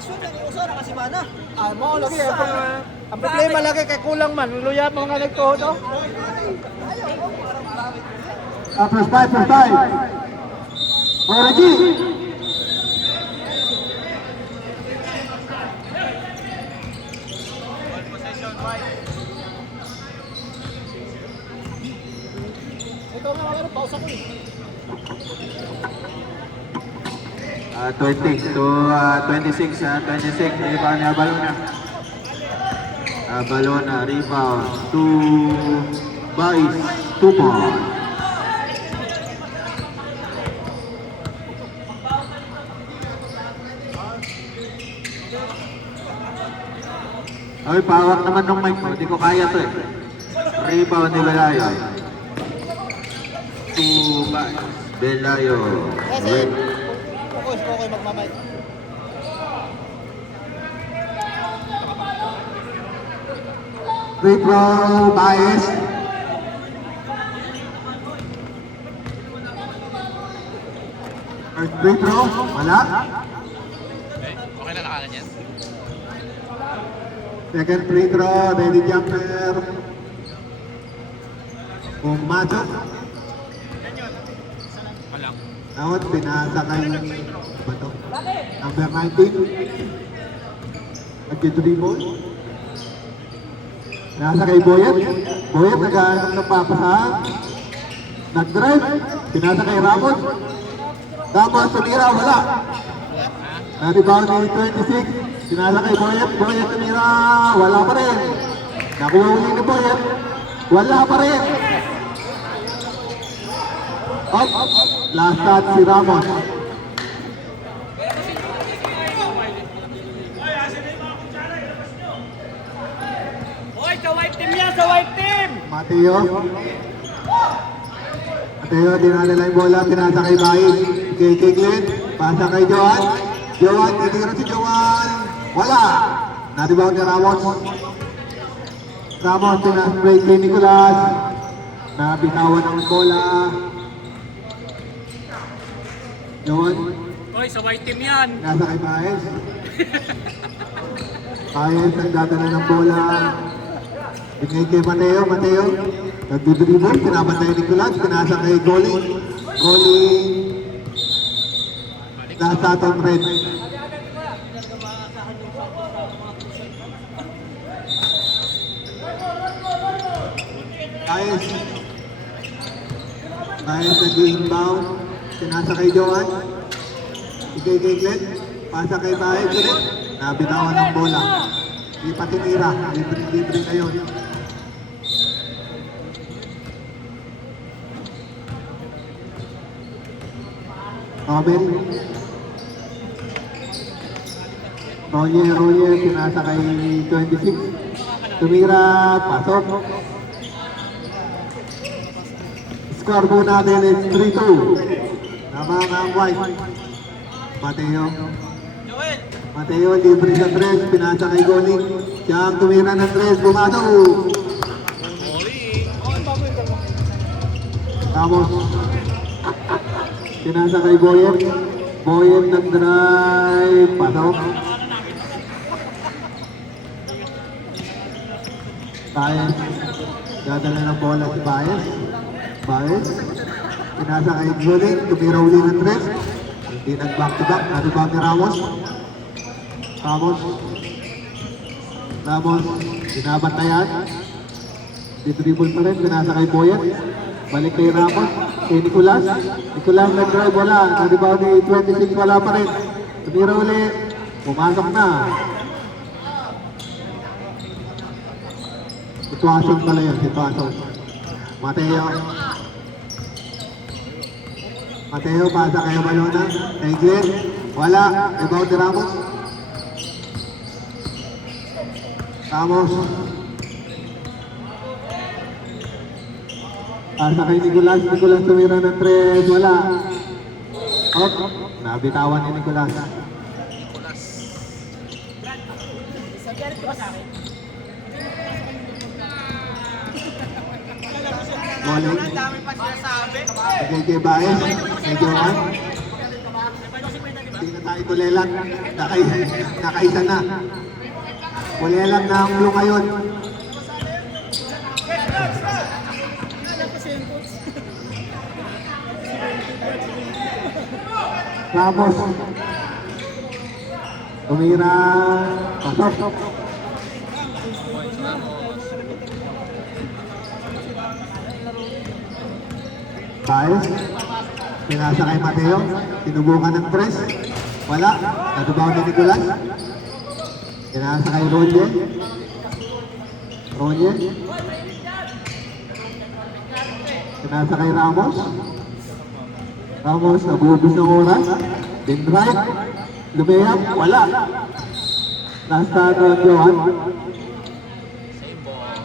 shoot ang uso nakasimana. Mo lagi ang problema lagi kay kulang man luyat mo nga nagtuhod oh. First time. Origi. Ikaw nga ano pausa ko eh. 20 to 26, 26, rebound na Balona. Balona, rebound to Bais, 2 points. Ay, pawak naman ng mic mo, hindi ko kaya to eh. Rebound ni Belayo. To Bais, Belayo. Kasi focus ko kayo magmamay. Free throw, Baez. First free throw, wala. Okay na nakalan yan? Second free throw, ready jumper. Pumasok. Walang. Out, pinasa kay bato. Number 19. Nag-dribble. Nasa kay Boyet. Boyet nag-aanap ng papasahan. Nag-drive. Pinasa kay Ramos. Ramos, tumira, wala. Na-rebound ni 26. Pinasa kay Boyet. Boyet, tumira, wala pa rin. Nakuha uli ni Boyet. Wala pa rin. Up. Last shot si Ramos. Hoy, sa white team yan, sa white team! Mateo. Mateo, dinadala yung bola, pinasa kay Baez. Kay Glenn, pasa kay Johan. Johan, titira si Johan. Wala. Na-rebound ni Ramos. Ramos, pinaspray kay Nicolas. Nabitawan ang bola. Johan, Hoy, sa white team yan! nasa kay Baez. Baez, nagdadala ng bola. Bigay kay Mateo, Mateo. Nagdidribble, pinabantay ni Nicolas, pinasa kay Goalie. Goalie. Last shot on red. Baez. Baez nag-inbound. Pinasa kay Johan. Bigay kay Glenn. Pasa kay Baez ulit. Nabitawan ng bola. Di pa tinira. Libre na yun. Robin. Royer, pinasa kay 26. Tumira, pasok. Score po natin is 3-2. Tama ang white. Mateo. Mateo, libre sa 3. Pinasa kay Goling. Siya ang tumira ng 3. Bumado. Ramos. Pinasa kay Boyet. Boyet nag-drive. Pasok. Baez. Dadala ng bola si Baez. Baez. Pinasa kay Goling. Tumira uli ng 3. Hindi nag-back to back. Naribang ni Ramos. Ramos. Binabantayan. Di-dribble pa rin. Pinasa kay Boyet. Balik kay Ramos. Kay Nicolas. Nicolas nag-drive, wala. Na-rebound ni 26, wala pa rin. Tumira ulit. Pumasok na. Sitwasyon pala yun. Sitwasyon. Mateo. Mateo, pasa kay Balona. Kay Glenn. Wala. Rebound ni Ramos. Ramos. Pasa kay Nicolas. Nicolas tumira ng 3. Wala. Up. Nabitawan ni Nicolas. Sabihan ko ba sa akin? Bowling. Ang dami pa sinasabi. Kay Baez. Kay Johan. Hindi na tayo Kulelan, nakaisa na. Kulelan na ang blue ngayon. Ramos. Tumira. Pasok. Baez. Pinasa kay Mateo. Sinubukan ng press. Wala. Natubaw ni Nicolas. Pinasa kay Ronye. Pinasa kay Ramos. Ramos, nabubos ng oras. Din right. Lumeyap. Wala. Last time on Johan. Same ball.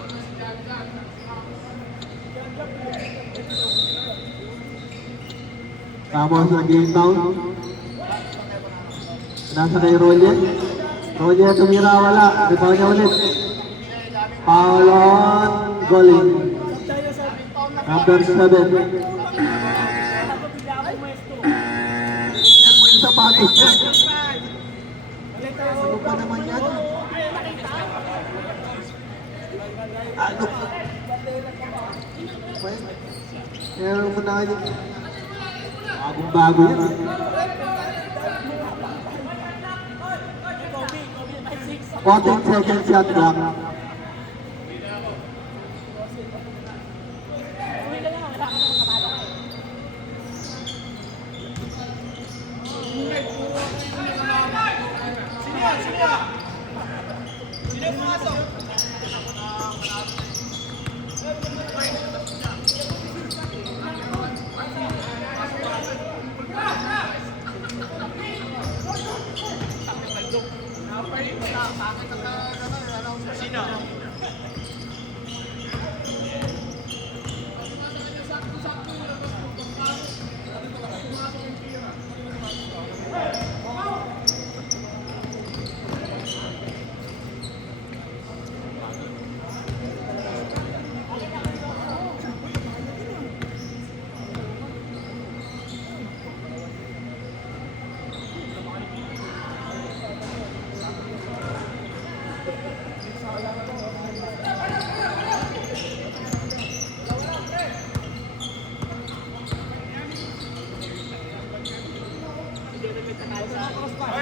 Ramos nag-inbound. Nasa kay Roger. Roger tumira, wala. Rebound niya ulit. Foul on Goling. Number 7. Yan mo yung sapatos niya. Ano ba naman yan? Ano? Meron mo na yun. Bagong-bago yan. 14 seconds shot clock.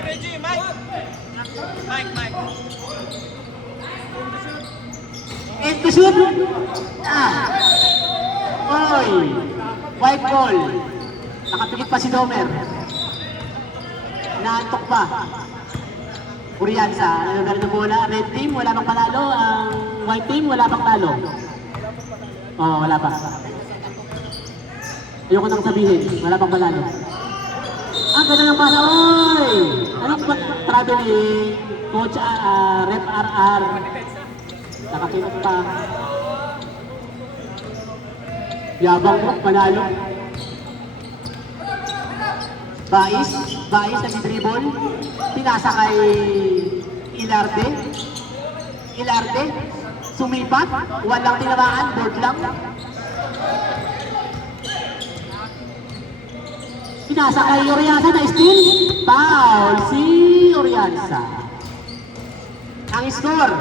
Reggie, Mike. Mike. In to shoot. Oy. White ball. Nakapikit pa si Domer. Naantok pa. Kuriansa. Ano ganito bola? Red team, wala pang panalo. Ang white team, wala pang talo. Oo, wala pa. Ayoko nang sabihin. Wala pang panalo. Ang ganda ng pasa. Oy! Ano ba traveling? Coach Rep RR. Nakapinot pa. Yabang mo, panalo. Bais nag-dribble. Pinasa kay Ilarde. Sumipat. Walang tinamaan, board lang. Pinasa kay Oriansa na steal. Foul si Oriansa. Ang score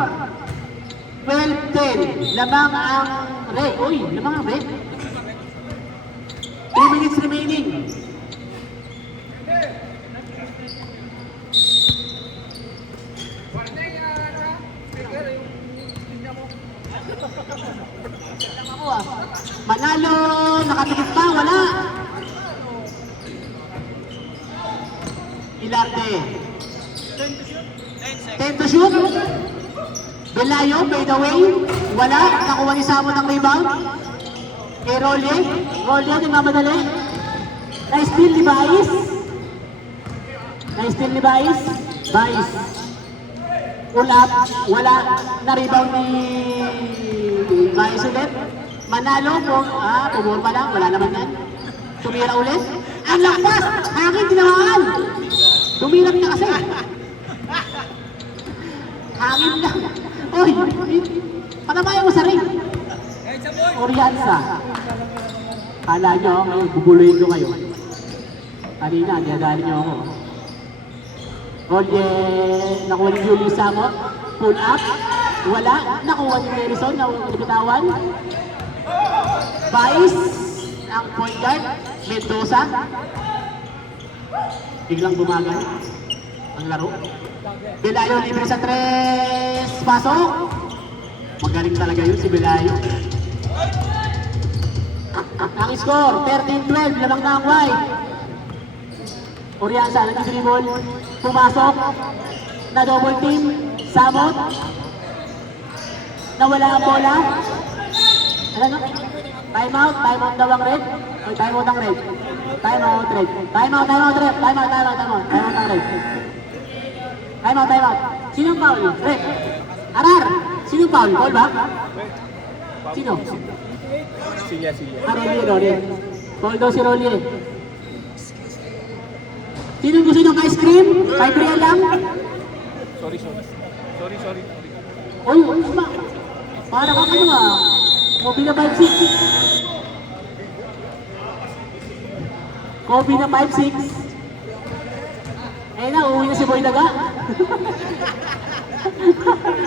12-10. Lamang ang red. Uy, lamang ang red. 2 minutes remaining. Manalo, nakapikit pa, wala. Ilarde. 10 to shoot. Belayo, fade away. Wala, nakuha ni Samo ng rebound. Kay Rolye, nagmamadali. Na-steal ni Bais. Bais. Pull up, wala. Na-rebound ni Bais ulit. Manalo po, pumurma lang, wala naman yan. Tumira ulit. Ang lakas! Hangin, tinamaan! Tumirat na kasi. Hangin lang. Uy, panamayan mo sa ring. Oriansa. Kala nyo, bubuloyin ko kayo. Kanina, niyadali nyo ako. Rolye, nakuha ni Julius Samot. Pull up. Wala. Nakuha ni Harrison. Nabitawan. Vice. Ang point guard. Mendoza. Biglang bumagal ang laro. Belayo libre sa 3. Pasok. Magaling talaga yun si Belayo. Ang score, 13-12. Lamang na ang white. Oriansa, nag-dribble. Pumasok. Na double team. Samot. Nawala ang bola. Ano na? Timeout daw ang red. Oy, timeout ang red. Timeout red. Timeout red. Timeout ang red. Timeout. Sinong foul? Red. Arar. Sinong foul? Foul ba? Sino? Silya. Rolly. Foul daw si Rolly. Sinong gusto ng ice cream? 5 real lang? Sorry. Oy, para kang ano ah. Kobe na 5'6". Kobe na 5'6". Eh na, uuwi na si Boy Daga.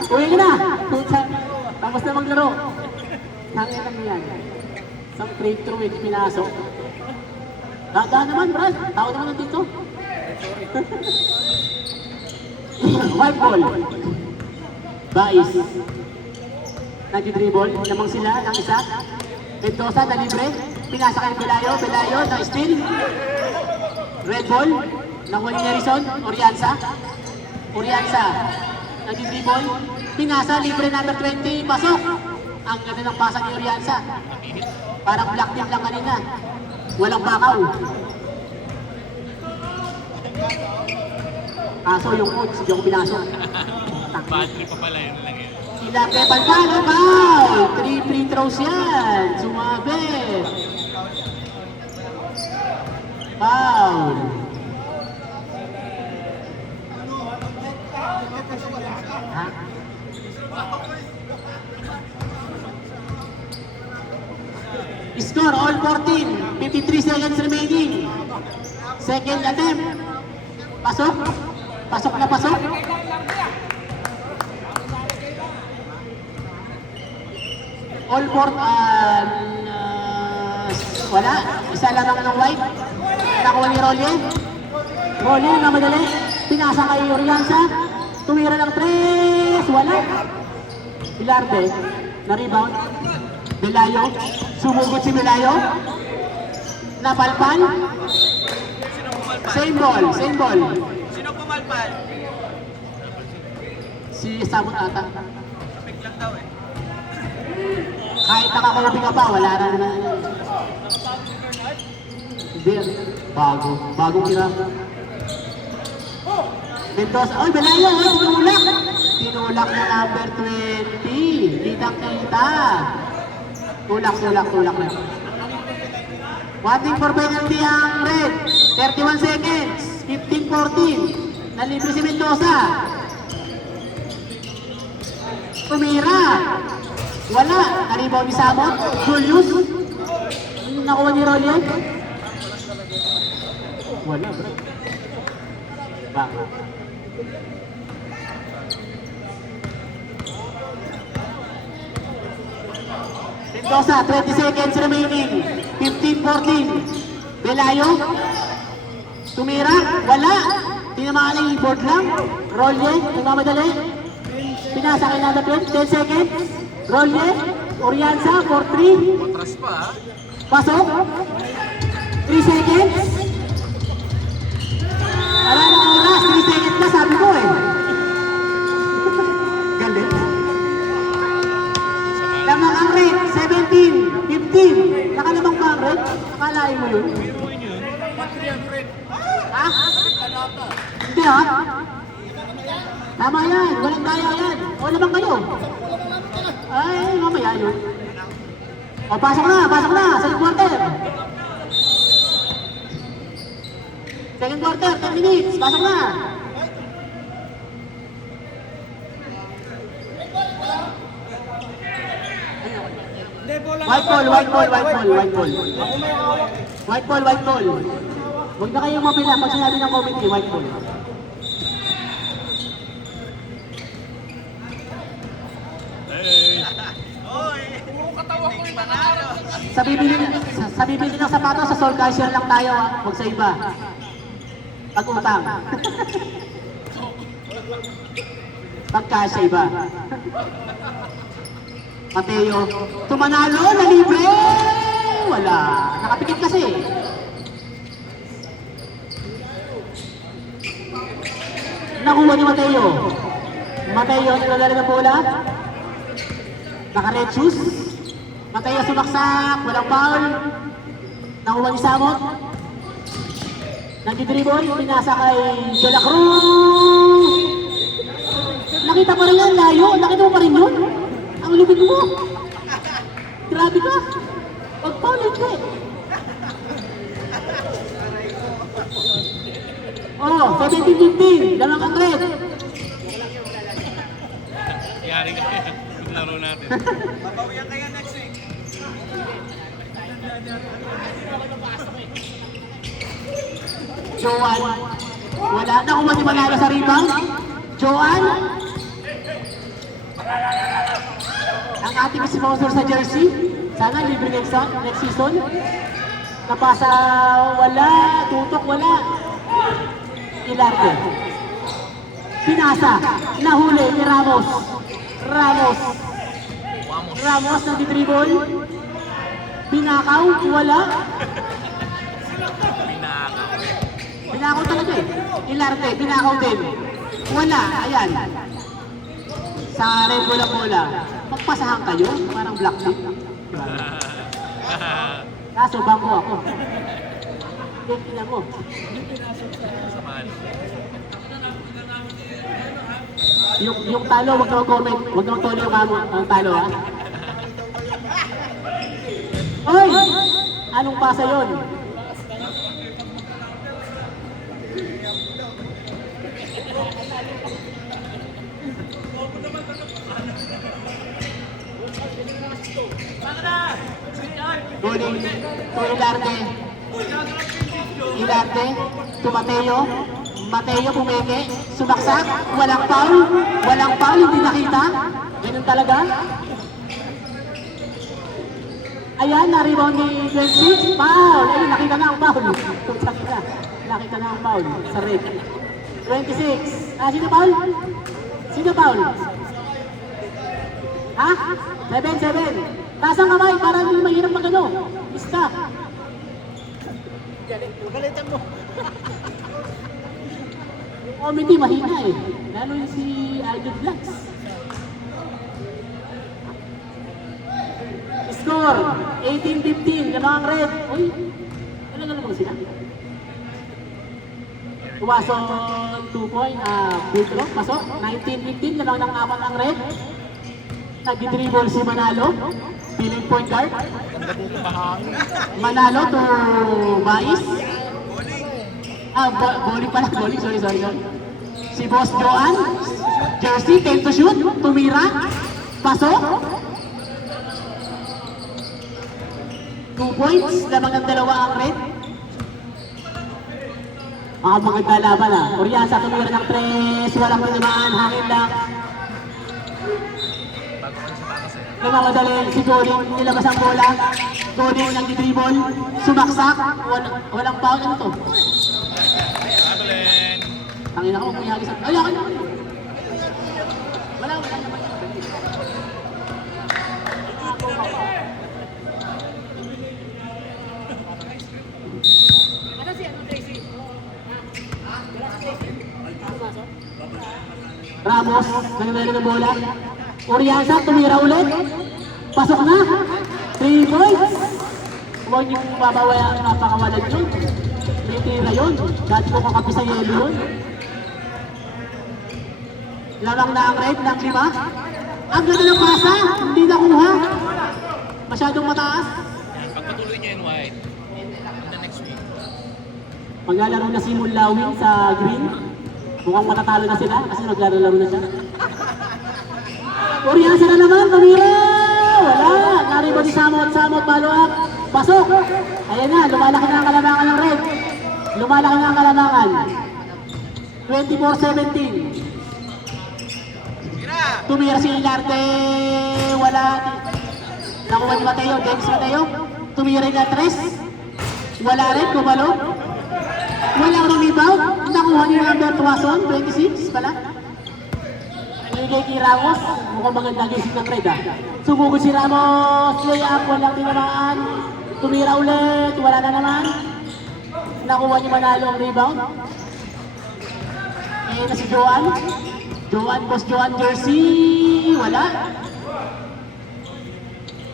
Uwi ka na. Tapos na maglaro. Hangin lang yan. Isang free throw eh, pinasok. Daga naman, Brad. Tao naman nandito. White ball. Bais. Nag-dribble. Namang sila ng isa. Mendoza na libre. Pinasa kay Belayo. Belayo na steal. Red ball. Nakuha ni Harrison. Oriansa. Nag-dribble. Pinasa. Libre number 20. Pasok. Ang ganda ng pasa ni Oriansa. Parang black team lang kanina. Walang bakaw. Aso yung coach. Hindi ako pinasok. Bad trip pa pala yun lang yun. Sila Kepan Palo, foul! 3 free throws yan! Sumabe! Foul! Ha? Score, all 14. 53 seconds remaining. Second attempt. Pasok? Pasok na pasok? All for wala. Isa lamang ng white. Nakuha ni Rolly. Rolly na madali. Pinasa kay Oriansa. Tumira ng 3. Wala. Pilarte. Na-rebound. Belayo. Sumugot si Belayo. Napalpal. Same ball. Sino pumalpal? Si Samot ata. Biglang daw eh. Kahit nakakubi ka pa, wala na. Hindi. Bagong tira. Mendoza. Oy, Belayo. Tinulak na number 20. Kitang-kita. Tulak na. Wanting for penalty ang red. 31 seconds. 15-14. Nalibre si Mendoza. Tumira. Wala. Naribaw ni Samot. Julius. Nakuha ni Rolly. Wala, bro. Baka. Mendoza, 20 seconds remaining. 15-14. Belayo. Tumira. Wala. Tinamaan ang board lang. Rolly. Nagmamadali. Pinasa kay number 10 seconds. Rolye, Oriansa for 3. Matras pa ha. Pasok. 3 seconds. Wala na oras. 3 seconds na sabi ko eh. Galit. Lamang ang red. 17, 15. Nakalamang pa ang red. Akalain mo yun. Ha? Hindi ha? Tama yan. Walang daya yan. O lamang kayo. Ay, mamaya yun. O, pasok na. Second quarter. Second quarter, 10 minutes. Pasok na. White ball. White ball. Huwag na kayong mapila pag sinabi ng committee, white ball. Sa bibili ng sapatos, sa Soul Cashier lang tayo, ha? Huwag sa iba. Pag-utang. Pagkasya iba. Mateo, tumanalo na libre! Wala. Nakapikit kasi. Nakuha ni Mateo. Mateo, nilalala ng bola. Naka-red shoes. Mateo sumaksak, walang foul. Nakuha ni Samot. Nag-dribble, pinasa kay De La Cruz. Nakita pa rin yan, layo. Nakita mo pa rin yun. Ang lupit mo. Grabe ka. Pag-foul ka eh. Oh, 17-15. Lamang ang red. Yari ka yan. Yung laro natin. Papawian kaya next week. Joan. Wala. Nakuha ni Manalo sa rebound. Joan. Ang ating sponsor sa jersey. Sana libre next season. Napasa. Wala. Tutok. Wala. Ilarte. Pinasa. Nahuli ni Ramos. Ramos nag-dribble. Pinakaw. Wala. Pinakaw talaga eh. Ilarte, pinakaw din. Wala, ayan. Sa red bola. Magpasahan kayo, parang black tip. Kaso bangko ako. Tingnan mo. Samahan. Yung talo, wag na mag-comment. Wag na mag-tolo yung ang talo, ha? Oy! Anong pasa yun? Goling to Ilarte to Mateo pumeke, sumaksak, walang foul, hindi nakita. Ganun talaga. Ayan, na-rebound ni 26, foul. Ayun, nakita na ang foul. Nakita na ang foul sa red. 26. Sino foul? Sino foul? Ha? 7. Taas ang kamay para hindi mahirap magano. Isa. Galitan mo. Comedy mahina eh. Lalo yung si Idol Vlogs. Score 18-15. Lamang red. Uy, ano naman sila? Pumasok 2-point. Free throw. Pasok. 19-15. Lamang ng 4 ang red. Nag-dribble si Manalo. Feeling point guard. Manalo to Mais. Bowling pala. Bowling. Sorry. Si Boss Joan. Jersey. 10 to shoot. Tumira. Pasok. 2 points. Lamang ng 2 ang red. Maganda laban ah. Oriasa tumira ng 3. Walang tinamaan. Hangin lang. Namamadali si Goling, nilabas ang bola. Goling nag-dribble, sumaksak, walang foul. Ano to? Abelen. Tangina ko, may hagis. Ay, akin. Wala naman. Ramos, nagdala ng bola. Oriasa, tumira ulit. Pasok na. 3 points. Huwag yung babawaya, napakawalan yun. May tira yun. Dati ko kakapi sa yelo yun. Lamang na ang red ng 5. Ang ganda ng pasa. Hindi nakuha. Masyadong mataas. Pagpatuloy niya yung white. On the next week. Maglalaro na si Mulawin sa green. Mukhang matatalo na sila kasi maglalaro na siya. Oriasa na naman, tumira! Wala! Naribo ni Samot, follow up. Pasok! Ayan na, lumalaki na ang kalamangan ng red. Lumalaki na ang kalamangan. 24-17. Tumira si Ilarte. Wala. Nakuha ni Mateo, James Mateo. tumira na 3. Wala rin, kumalo. Walang rebound. Nakuha ni number Tuason, 26 pala. Binigay kay Ramos. Mukhang maganda gising ng red ah. Sumugod si Ramos. Lay up, walang tinamaan. Tumira ulit, wala na naman. Nakuha ni Manalo ang rebound. Ngayon na si Joan. Boss Joan jersey. Wala.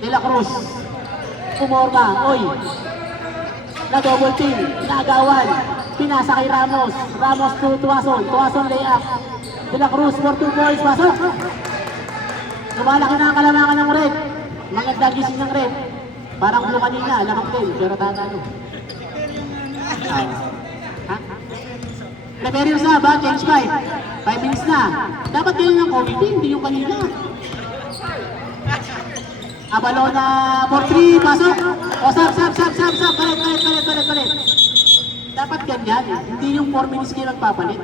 De La Cruz. Pumorma. Oy. Na double team. Naagawan. Pinasa kay Ramos. Ramos to Tuason. Tuason lay up. De La Cruz for 2 points. Pasok. Lumalaki na ang kalamangan ng red. Maganda gising ng red. Parang blue kanina. Lamang din. Pero tatalo. Ha? Rebellion sa ba? Change 5. 5 minutes na. Dapat kayo ng committee, hindi yung kanina. Abalo na for 3. Pasok. O, sab. Palit. Dapat ganyan. Hindi yung 4 minutes kayo magpapalit.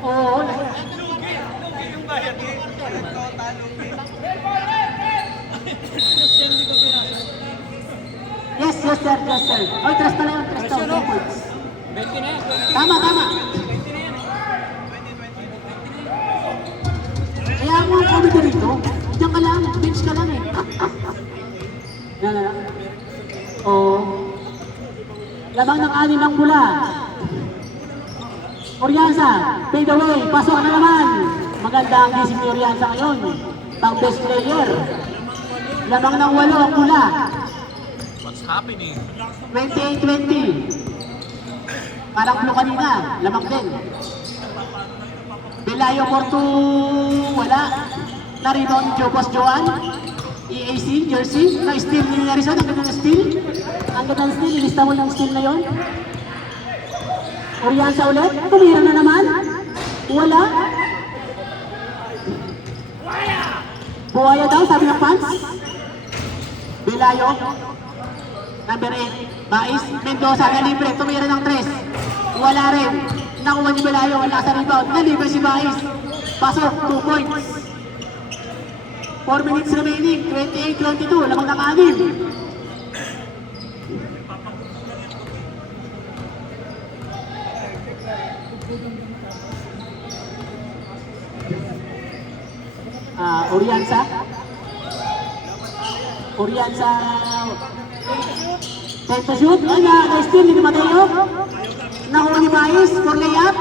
Oo. Yes, sir. Oy, tres pala yun. 2 points. 20 na yan. Tama. Kaya mo ang comedy rito. Diyan ka lang, bench ka lang eh. Yan. Oo. Lamang ng 6 ang pula. Oriansa, fade away, pasok na naman. Maganda ang gising ni Oriansa ngayon. Pang best player. Lamang ng 8 ang pula. What's happening? 28-20. Parang blue kanina, lamang din. Belayo for 2, wala. Na-rebound ni Jopos Joan. EAC, jersey. Na-steal ni Nerison, ang ganda ng steal. Ang ganda ng steal, ilista mo ng steal na yon. Oriansa ulit, tumira na naman. Wala. Buhaya daw, sabi ng fans. Belayo. Number 8, Bais. Mendoza, nalibre, tumira ng 3. Wala rin. Nakuha ni Belayo, wala sa rebound. Nalibre si Bais. Pasok, 2 points. 4 minutes remaining, 28-22, lamang ng 6. Oriansa. Time to shoot. Na-steal ni Mateo. Nakuha ni Bais for layup.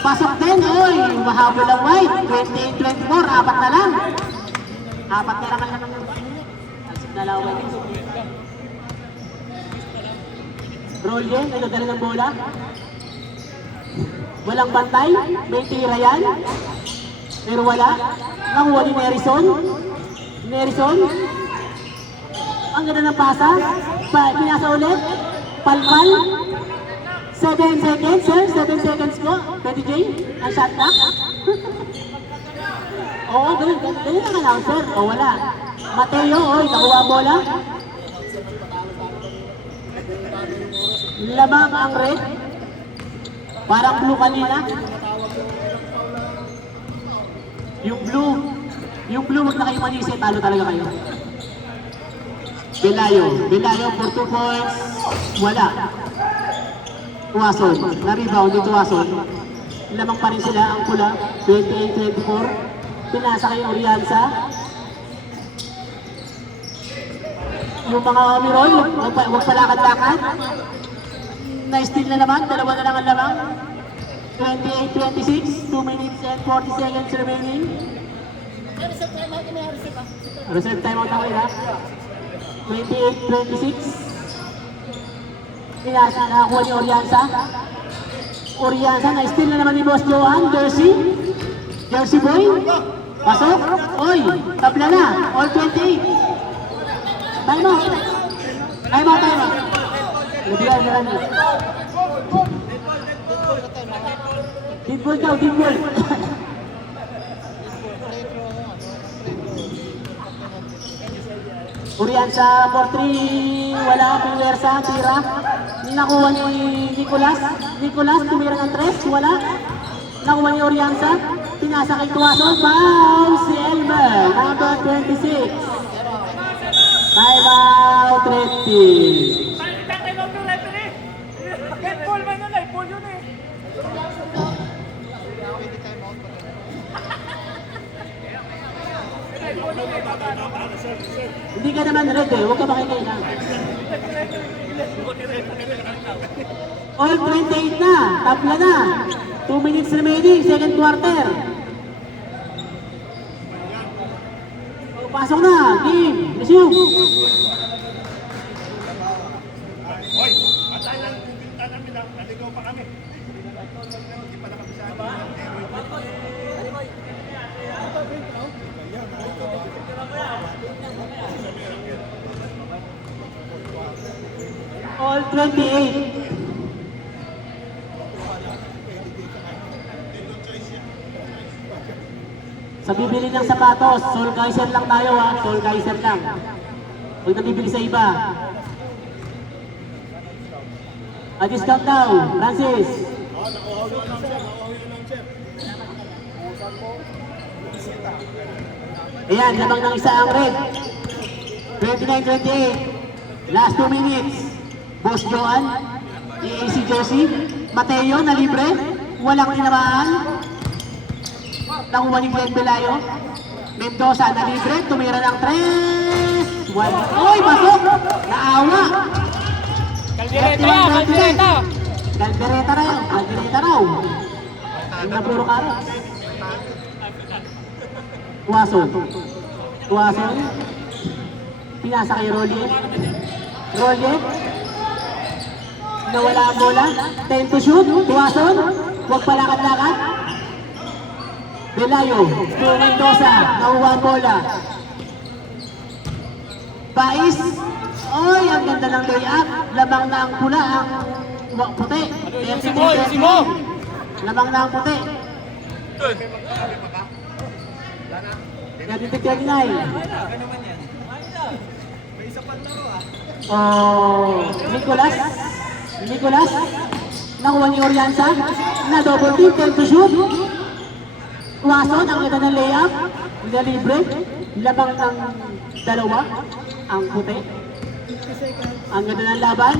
Pasok din. Oy, mahabol ang white. 28-24. 4 na lang. 4 na lang ang nalawan. Roll din. Nagdadala ng bola. Walang bantay. May tira yan. Pero wala. Nakuha ni Nerison. Ang ganda ng pasa. Pinasa ulit. Palpal. 7 seconds, sir. 7 seconds ko. Pwede Jay? Ang shot clock. Oo, ganyan ang announcer. O, wala. Mateo, oy, nakuha ang bola. Lamang ang red. Parang blue kanina. Yung blue, wag na kayo manisip. Talo talaga kayo. Belayo for 2 points. Wala. Tuason. Na-rebound ni Tuason. Lamang pa rin sila ang pula. 28-24. Pinasa kay Oriansa. Yung mga Miroy, huwag palakad-lakad. Na-steal na naman. 2 na lang ang lamang. 28-26. 2 minutes and 40 seconds remaining. Reserve timeout ako ila. 28-26. Pinasa nakakuha ni Oriansa na-steal na naman ni Boss Joan. Jersey boy. Pasok. Oy, tabla na. All 28. Time out. Nabigay na lang. Deadball daw, deadball. Oriansa for 3, wala, Puwersa, tira. Nakuha ni Nicolas, tumira ng 3, wala. Nakuha ni Orianza. Pinasa kay Tuason. Foul si Elmer. Number 26. Time out, Red Team. Tatay lang yung referee. May ball man yun, ay ball yun eh. Hindi ka naman red eh. Huwag ka makikailan. All 28 na. Tapla na. 2 minutes remaining. Second quarter. Pasok na. Game. Resume. Hoy, patay lang yung pinta namin lang. Naligaw pa kami. Hindi pa nakabisado. All 28. Sa bibili ng sapatos, Soul Kaiser lang tayo ha. Soul Kaiser lang. Huwag na bibili sa iba. A discount daw, Francis. Ayan, lamang ng isa ang red. 29-28. Last 2 minutes. Boss Joan, EAC jersey. Mateo na libre. Walang tinamaan. Nakuha ni Glenn Belayo. Mendoza na libre. Tumira ng 3. Oy, pasok! Naawa! Caldereta yan, Caldereta. Caldereta raw. Caldereta raw. Ang napuro ka rin. Tuason. Tuason. Pinasa kay Rolly. Rolly. Nawala ang bola. 10 to shoot. Tuason. Huwag palakad-lakad. Belayo. To Mendoza. Nakuha ang bola. Bais. Oy, ang ganda ng layup. Lamang na ang pula. Ang puti. Si Mo. Lamang na ang puti. Nagtitigyan. Oh, Nicolas. Nicolas. Nakuha ni Orianza. Na double team. 10 to shoot. Tuason, ang ganda ng layup. Na libre. Lamang ng dalawa. Ang puti. Ang ganda ng laban.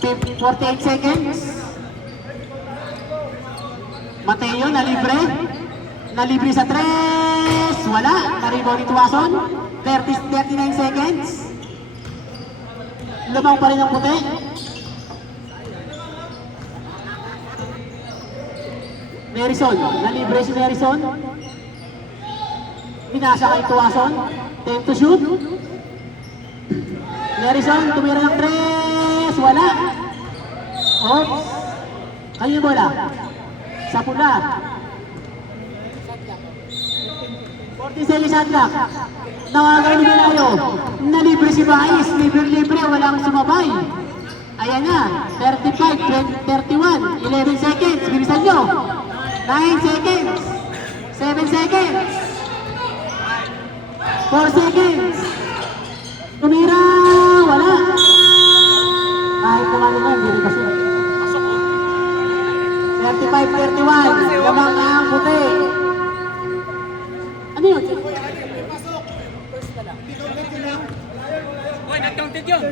48 seconds. Mateo na libre. Na libre sa 3. Wala. Naribaw ni Tuason. 39 seconds. Lumang pa rin ang puti. Merison. Na libre si Merison. Pinasa kay Tuason. 10 to shoot. Merison, tumira ng 3. Wala. Oops. Kayo yung bola. Sa pula. 40 seconds shot clock. Nawagan ni Belayo. Nalibre si Bais. Libre-libre. Walang sumabay. Ayan na. 35, 31. 11 seconds. Bilisan nyo. 9 seconds. 7 seconds. 4 seconds. Tumira! Wala! Kahit naman naman, hindi rin kasi. 35-31. Lamang na ang puti. Ano yun? Hoy, nag-counted yun.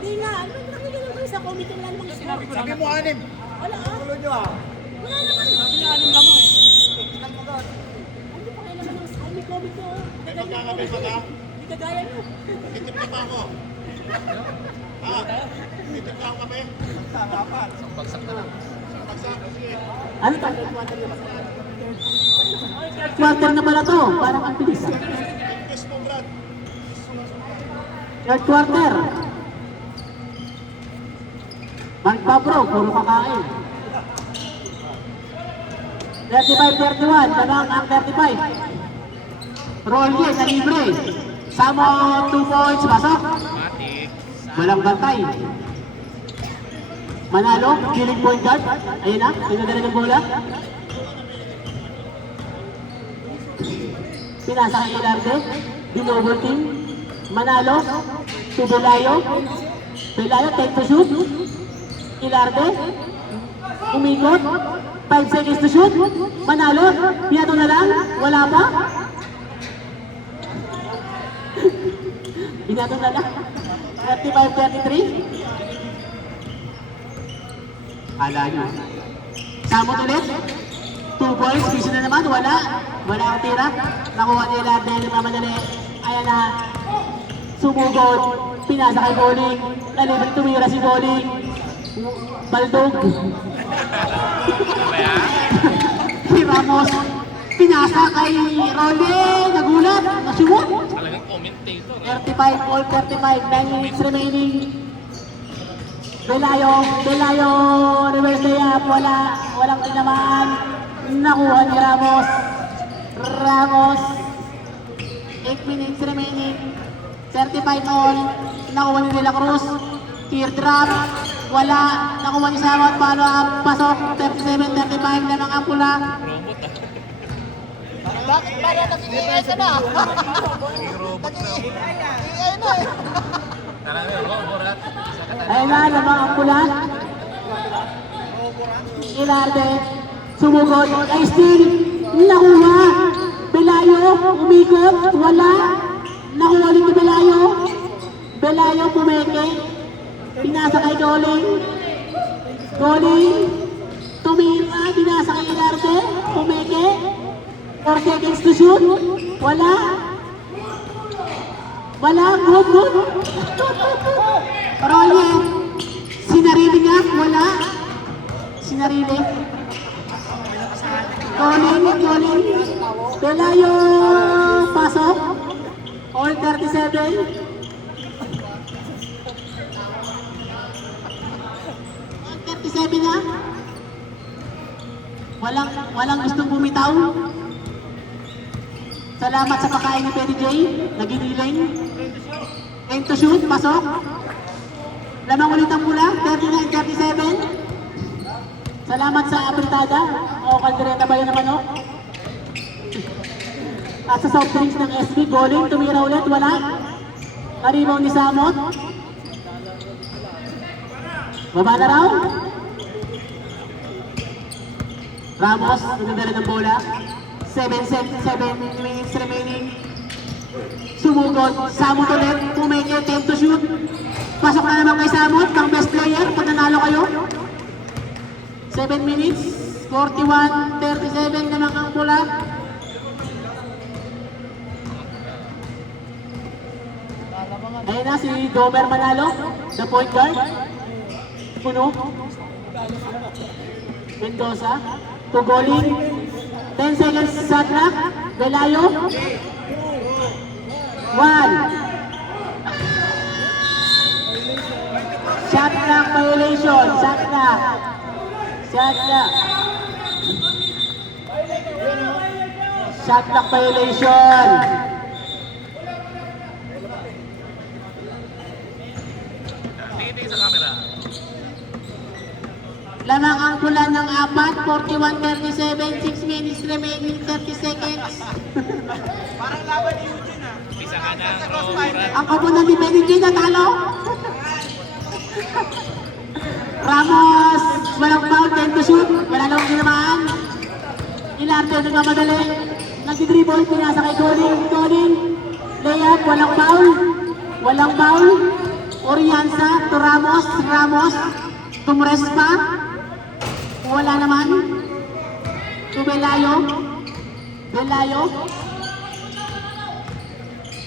Hindi nga, ano ba nakikita ko sa committee lang mga sinabi ko? Sabi mo, anim. Wala ah. Tulo nyo ah. Wala naman. Sabi niya, anong lamang eh. Ano pa kayo naman ng sa committee ko? May magkakabay pa ka? Hindi kagaya nyo. Titip na pa ako. Ha? Titip na ako kape? Dapat. Bagsak na lang. Bagsak. Sige. Ano to? Quarter na pala to. Parang ang bilis. Kiss mo, Brad. Third quarter. Magpapro, puro kakain. 35-31. Lamang ang 35. Rolly sa libre. Samo 2 points. Pasok. Matik. Walang bantay. Manalo, killing point guard. Ayun na, pinadala ng bola. Pinasa kay Ilarde. Dinoble team. Manalo, to Belayo. Belayo, take to shoot. Ilarde. Umikot. 5 seconds to shoot. Manalo. Piyato na lang. Wala pa. Piyato na lang. 35-33. Hala nyo. Samot ulit. 2 points. Piso na naman. Wala. Wala ang tira. Nakuha nila dahil mamadali. Ayan na. Sumugod. Pinasa kay Boling. Nalibig tumira si Boling. Baldog. Si Ramos. Pinasa kay Rolly. Nagulat. Nasimot. Talagang commentator. 35, all 35, 9 minutes remaining. Belayo, reverse layup, walang tinamaan. Nakuha ni Ramos. 8 minutes remaining. 35 all, nakuha ni De La Cruz. Teardrop, wala. Nakuha ni Samot, follow up, pasok. 37-35, lamang ang pula. Robot ah. Tara na, robot. Ayun na, lamang ang pula. Ilarde, sumugod, ay still, nakuha. Belayo, umikot, wala. Nakuha ulit ni Belayo. Belayo, pumeke. Pinasa kay Goling. Tumira, pinasa kay Ilarde. Pumeke. 4 seconds to shoot. Wala. Good. Rolly, sinarili nga, wala. Sinarili. Goling. Belayo, pasok. All 37. All 37 na. Walang gustong bumitaw. Salamat sa pakain ni Perry J. Naginiling. Aim to shoot, pasok. Lamang ulit ang mula, 39-37. Salamat sa apritada. O, kaldereta ba yun naman, o? At sa soft drinks ng SB, Goling, tumira ulit, wala. Karibaw ni Samot. Baba na raw. Ramos, nagdadala ng bola. 7 minutes remaining. Sumugod, Samot ulit, pumeke, 10 to shoot. Pasok na naman kay Samot, pang best player, pag nanalo kayo. 7 minutes, 41-37 naman ang bola. Ayun na si Domer Manalo, the point guard. Puno. Mendoza, to Goling. 10 seconds sa clock. Belayo. 1. Shot clock violation. Shot clock. Shot clock violation. Tingin sa camera. Lamang ang pula ng 4, 41-37, 6 minutes remaining, 30 seconds. Isa ka na, robot. Ang kapunan ni Benny J natalo. Ramos, walang foul, 10 to shoot, wala lang ginamaan. Ilardo nagmamadali, nagdi-dribble, pinasa kay Goling, layup, walang foul. Orianza to Ramos, tumres pa. Wala naman. To Belayo.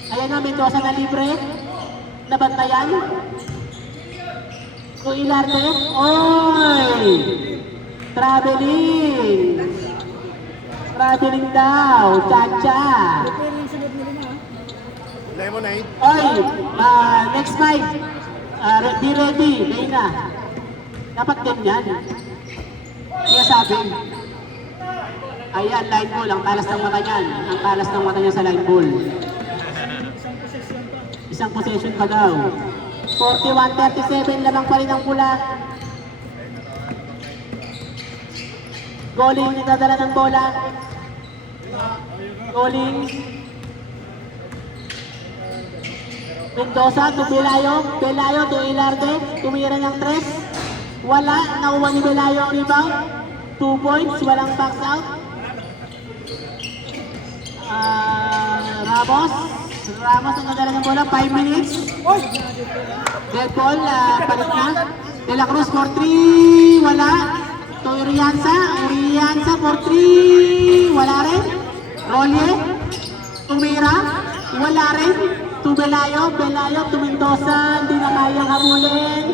Ayan na, Mendoza na libre. Nabantayan. To Ilarde. Oy! Traveling daw. Chacha. Lemonade. Oy! Next fight. Be ready. Dana. Dapat ganyan. Kaya sabi, ayan, line ball, ang talas ng mata niyan. Ang talas ng mata niya sa line ball. Isang possession pa daw. 41-37, lamang pa rin ang pula. Goling, nagdadala ng bola. Goling. Mendoza to Belayo to Ilarde. Tumira ng 3. Wala, nakuha ni Belayo ang rebound. 2 points, walang box out. Ramos ang nadala ng bola, 5 minutes. Del Paul, palit na. De La Cruz for 3, wala. To Urianza for 3, wala rin. Rolye, tumira, wala rin. To Belayo to Mendoza, hindi na kayang habulin.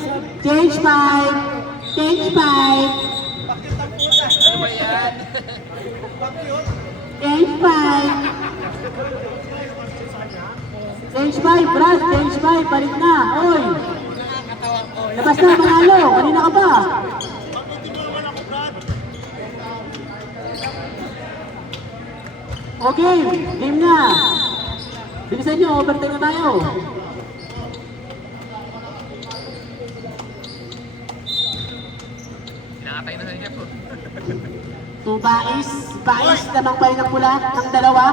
Change 5. Change 5. Ano ba yan? Change 5. Change 5, Brad. Change 5. Balik na. Oy. Labas na, manalo. Kanina ka pa. Okay. Game na. Bilisan nyo. Overtime na tayo. Pinakatay na sa niya po. To Bais. Bais lamang pa rin ang pula ng dalawa.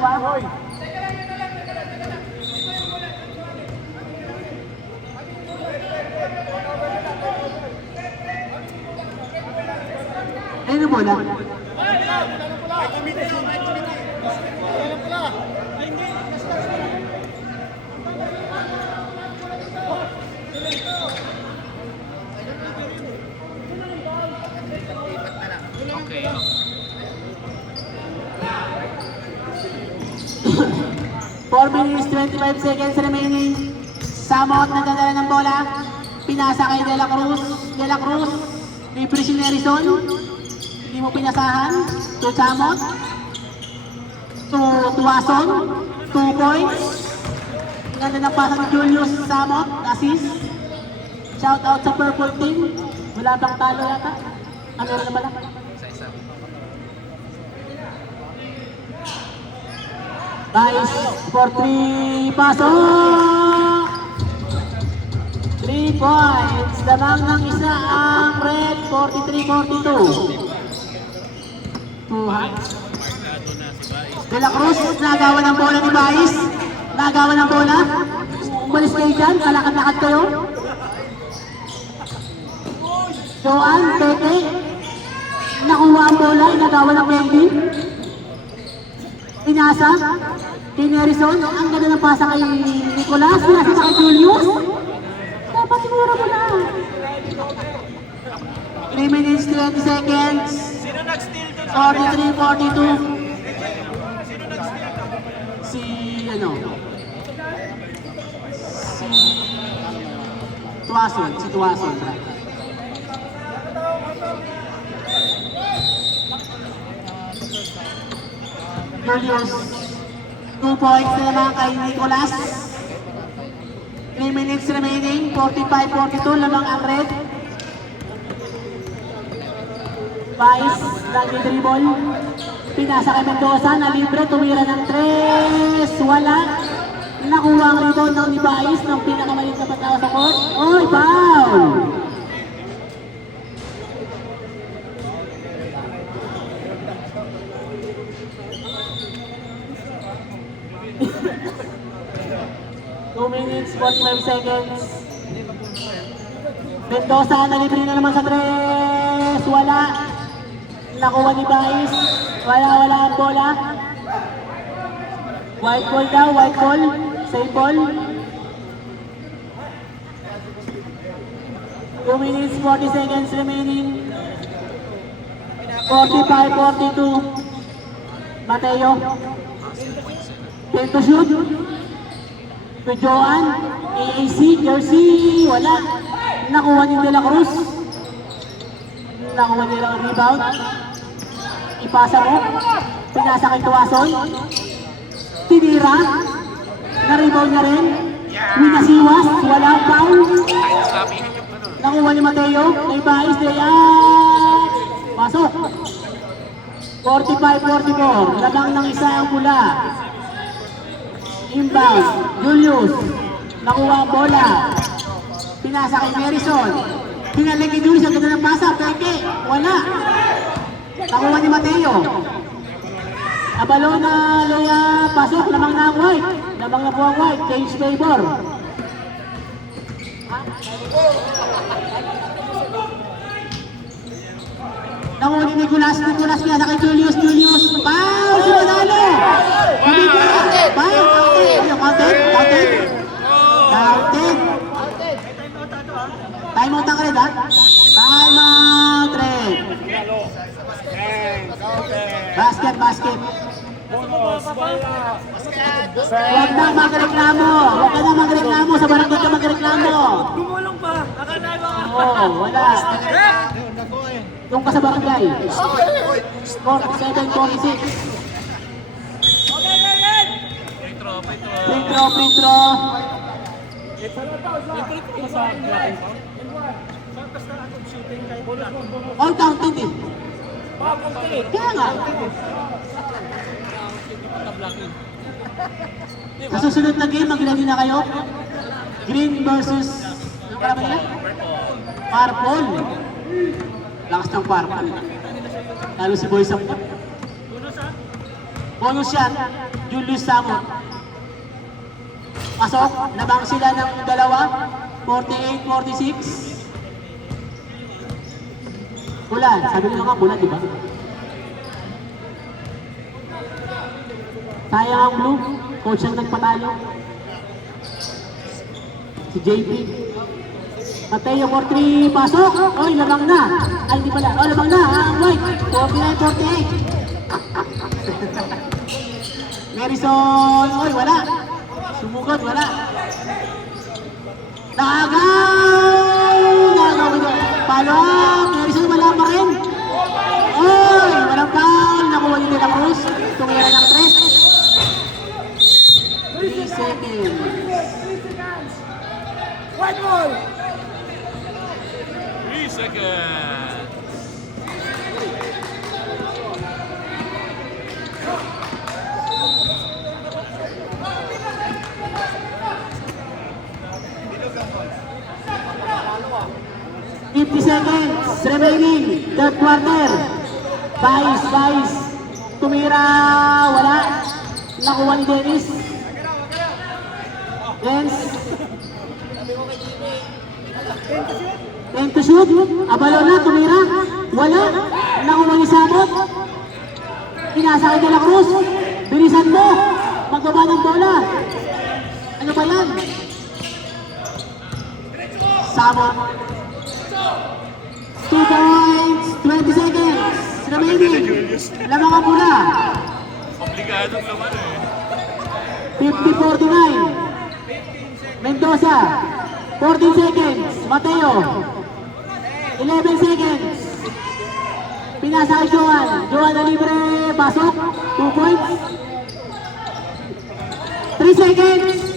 Ayun ang bola. Okay. 4 minutes, 25 seconds remaining. Samot nagdadala ng bola. Pinasa kay De La Cruz. De La Cruz. Libre si Nerison. Hindi mo pinasahan. To Samot. To Tuason. 2 points. Ganda ng pasa ni Julius Samot. Assist. Shout out sa Purple Team. Wala bang talo yata? Meron na pala. Isa-isa. Guys, for 3, pasok! 3 points, lamang ng isa ang red, 43-42. De La Cruz, nagawa ng bola ni Bais. Nagawa ng bola. Umalis kayo dyan, kalakad-lakad kayo. Joan, Tete. Nakuha ang bola, nagawa ng Melvin. Pinasa, kay Nerison, ang ganda ng pasa kay Nicolas, pinasa na kay Julius. Dapat siguro mo na. 3 minutes, 20 seconds. Sino nag-steal doon? 43-42. Si, ano? Si Tuason. Julius, 2 points na naman kay Nicolas. 3 minutes remaining, 45-42, lamang ang red. Vice, nag-dribble. Pinasa kay Mendoza, na libre, tumira ng 3, wala. Nakuha ang rebound ng ni Vice ng pinakamalit na patawa sa court. Oy, foul! Two minutes, 45 seconds. Mendoza, nalibre na naman sa 3. Wala. Nakuha ni Bais. Wala ang bola. White ball daw, white ball. Same ball. 2 minutes, 40 seconds remaining. 45-42. Mateo. Fail to shoot. To Joan. AAC, jersey. Wala. Nakuha ni De La Cruz. Nakuha nila ang rebound. Ipasa mo. Pinasa kay Tuason. Tinira. Na-rebound niya rin. Winasiwas. Wala foul. Nakuha ni Mateo. Kay Bais. Pasok. 45-44. Labang ng isa ang pula. Inbound. Julius. Nakuha ang bola. Pinasa kay Nerison. Pinalik kay Julius. Ang ganda ng pasa. Peke. Wala. Nakuha ni Mateo. Abalo na Lea. Pasok. Lamang na ang white. Lamang na po ang white. Change favor. Nahuli ni Nicolas kaya kay Julius, foul si Manalo! Foul, counted. Time out ang red, ha? Time out, red. Basket. Huwag na magreklamo. Sa barangay ka magreklamo. Gumulong pa. Akala mo. Oo, wala. Doon ka sa barangay. Score 7-46. Free throw. Free throw. All counted eh. Kaya nga. Sa susunod na game, maglagi na kayo. Green versus... Ano kalaban nila? Purple. Lakas ng purple. Lalo si Boy Sam. Bonus shot. Julius Samot. Pasok. Nabang sila ng dalawa. 48-46. Bulan. Sabi nila nga bulan, di ba? Sayang ang blue. Coach ang nagpatalo. Si JP. Mateo for 3. Pasok. Oy, labang na. Ay, hindi pala. Oh, labang na. Ang white. 49-48. Marison. Oy, wala. Sumugod, wala. Nagaw. Follow up. Marison, wala pa rin. Oy, walang foul. Nakuha ni De La Cruz. Tumira ng 3 seconds. White ball. 3 seconds. Seconds remaining. Third quarter. Vice. Tumira. Wala. Nakuha ni Dennis. Dennis. 10 to shoot. Abalo na. Tumira. Wala. Nakuha ni Samot. Inasa kay De La Cruz. Bilisan mo. Magbaba ng bola. Ano ba yan? Samot. 2 points, 20 seconds remaining. Lamang ang pula. Komplikado naman eh. 50-49. Mendoza. 14 seconds. Mateo. 11 seconds. Pinasa kay Joan. Joan na libre. Pasok. 2 points. 3 seconds.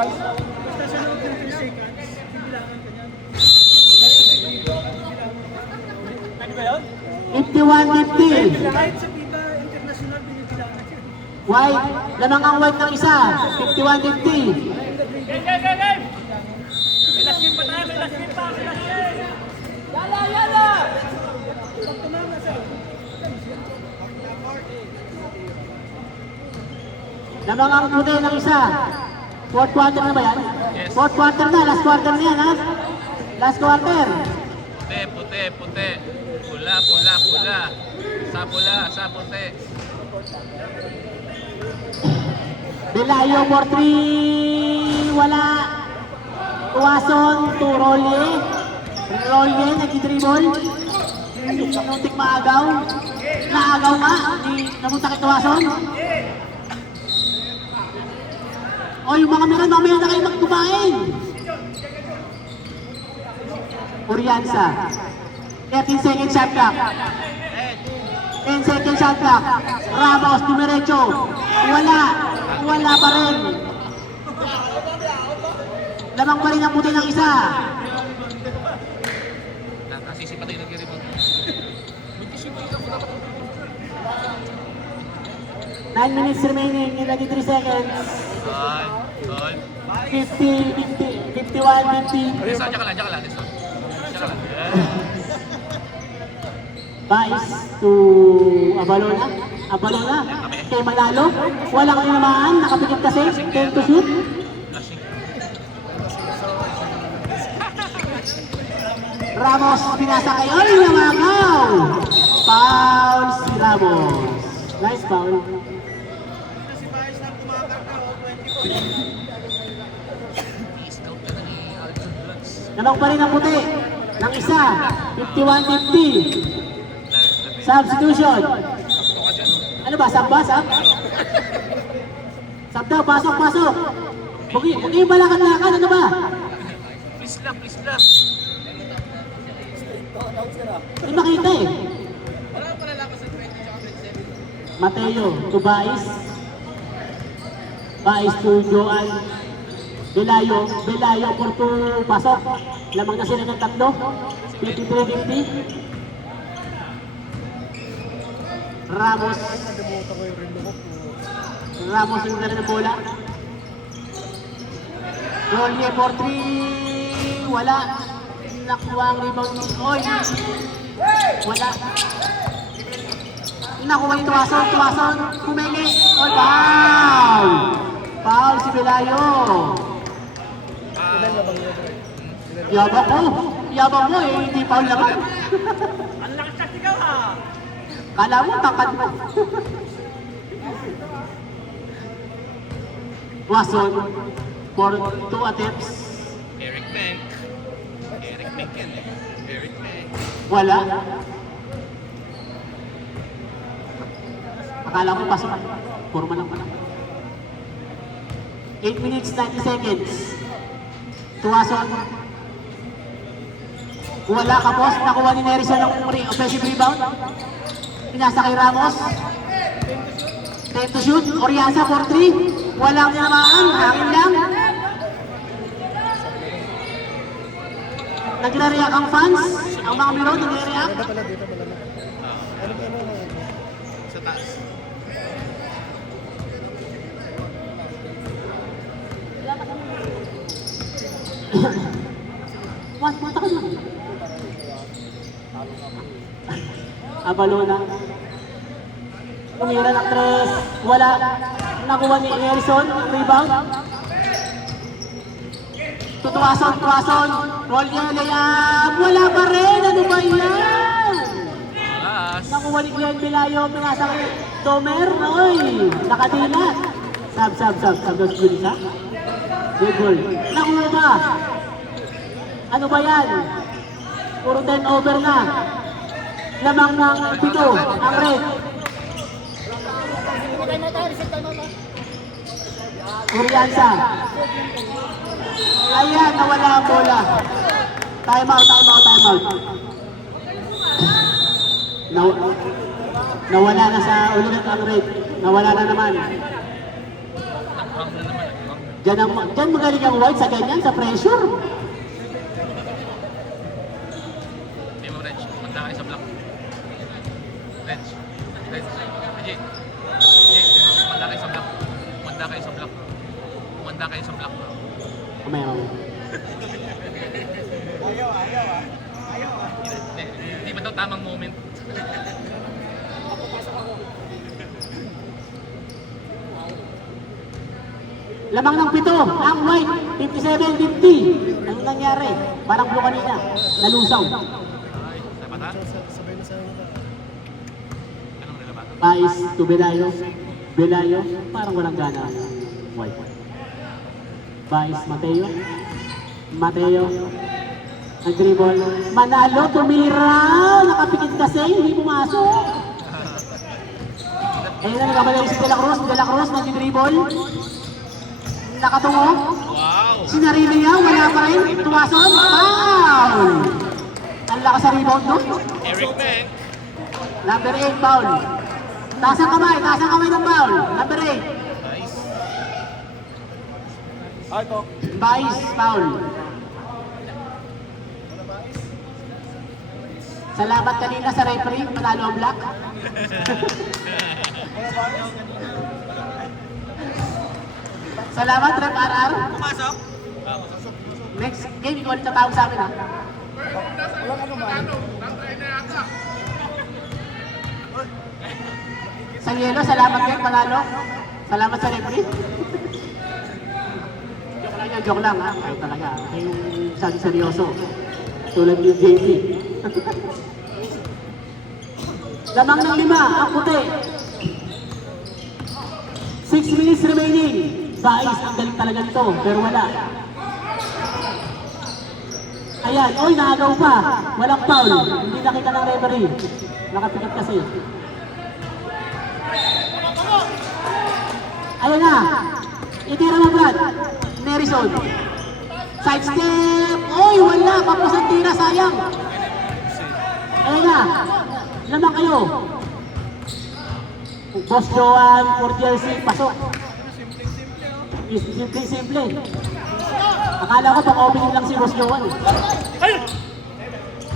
Basta sa loob ng 3 seconds, bibilangan ka niyan. Ano ba yun? 51-50. Kahit sa FIBA International, binibilangan yan. White. Lamang ang white ng isa. 51-50. Game! May last game pa tayo, Yala! Sakto na nga sir. Lamang ang puti ng isa. Fourth quarter na ba yan? Yes. Fourth quarter na. Last quarter na yan, ha? Last quarter. Puti. Pula. Sa puti. Delayo for 3. Wala. Tuwason to Rolye. Rolye, nag-dribble. Muntik maagaw. Naagaw nga. Namunta kay Tuwason. O yung mga meron, mamaya na kayo magkumain. Urianza. 13 second shot clock. 10 second shot clock. Ramos, dumiretso. Wala pa rin. Lamang pa rin ang puti ng isa. Nasisipatay na kiri-rebound. 9 minutes remaining in 23 seconds. Tol. 51-50. Diyan ka lang. Vice to Abalona. Abalona. Kay Manalo. Walang inamaan. Nakapikit kasi. 10 to shoot. Ramos pinasa kay Oy Namakaw. Foul si Ramos. Nice foul. Namang pa rin ang puti. Ng isa. 51-50. Substitution. Ano ba? Sub ba? Sub? Sub daw. Pasok, pasok. Huwag yung balakad-lakad. Ano ba? Please lang, please lang. Hindi makita eh. Mateo to Bais. Bais to Joan. Belayo. Belayo for to pasok. Lamang na sila ng tatlo. 53-50. Ramos. Ramos yung dala ng bola. Rolye for 3. Wala. Nakuha ang rebound ni Oy. Wala. Nakuha yung tuwason. Kumenge. Oy, foul. Foul si Belayo. Yabang mo. Yabang mo eh. Hindi foul naman. Ang lakas sa sigaw ha. Kala mo, tangkad mo. Tuwason. For 2 attempts. Eric Bank. Eric Bank yan eh. Eric Bank. Wala. Akala ko pasok. Forma lang pala. 8 minutes, 90 seconds. Tuwason. Wala ka, boss. Nakuha ni Nerison ng offensive rebound. Pinasa kay Ramos. 10 to shoot. Oriasa for 3. Walang tinamaan. Hangin lang. Nagre-react ang fans. Ang mga biro nagre-react. Sa taas. Punta ka na. Abalona. Tumira ng 3. Wala. Nakuha ni Harrison. Rebound. Tuwason. Roll niya, layup. Wala pa rin. Ano ba yan? Taas. Nakuha ni Glenn Belayo. Pinasa kay Tomer. Oy. Nakadilat. Sab. Dos good isa. Good goal. Nakuha ba? Ano ba yan? Puro 10 over na. Lamang ng 7. Ang red. Uriansa. Ayan, nawala ang bola. Time out. Nawala na sa ulit ang red. Nawala na naman. Diyan magaling ang white sa ganyan, sa pressure. Hindi mo, Reg. Manda kayo sa block. Reg. Legit. Manda kayo sa block. Manda kayo sa block. Kamaya. Hindi ba ito tamang moment? Lamang ng 7, ang white, 57-50. Anong nangyari? Parang blue kanina, nalusaw. Sa mata? Anong nilabata? Pais to Belayo. Belayo, parang walang gana. White. Pais, Mateo. Nag-dribble. Manalo, tumira. Nakapikit kasi, hindi pumasok. Ayun na, nagkamali si De La Cruz, nag-dribble. Nakatungo. Wow! Sinarili niya, wala pa rin. Tuwason, foul! Ang lakas sa rebound doon. Eric Bank. Number 8, foul. Taas ang kamay ng foul. Number 8. Nice. Vice, foul. Salamat kanina sa referee, panalo ang black. Salamat, Rep RR. Pumasok. Next game, ikaw ulit tatawag sa amin ha. Sa yelo, salamat din, panalo. Salamat sa referee. Joke lang ha. Kayo talaga. Kayo yung seryoso. Tulad yung JP. Lamang ng 5, ang puti. 6 minutes remaining. Bais, ang galing talaga nito, pero wala. Ayan, oy, naagaw pa. Walang foul. Hindi nakita ng referee. Nakapikit kasi. Ayan na. Itira mo, Brad. Nerison. Side step. Oy, wala. Kapos ang tira, sayang. Ayan na. Lamang kayo. Boss Joan, for jersey, pasok. Simple. Akala ko pang-opening lang si Boss Joan.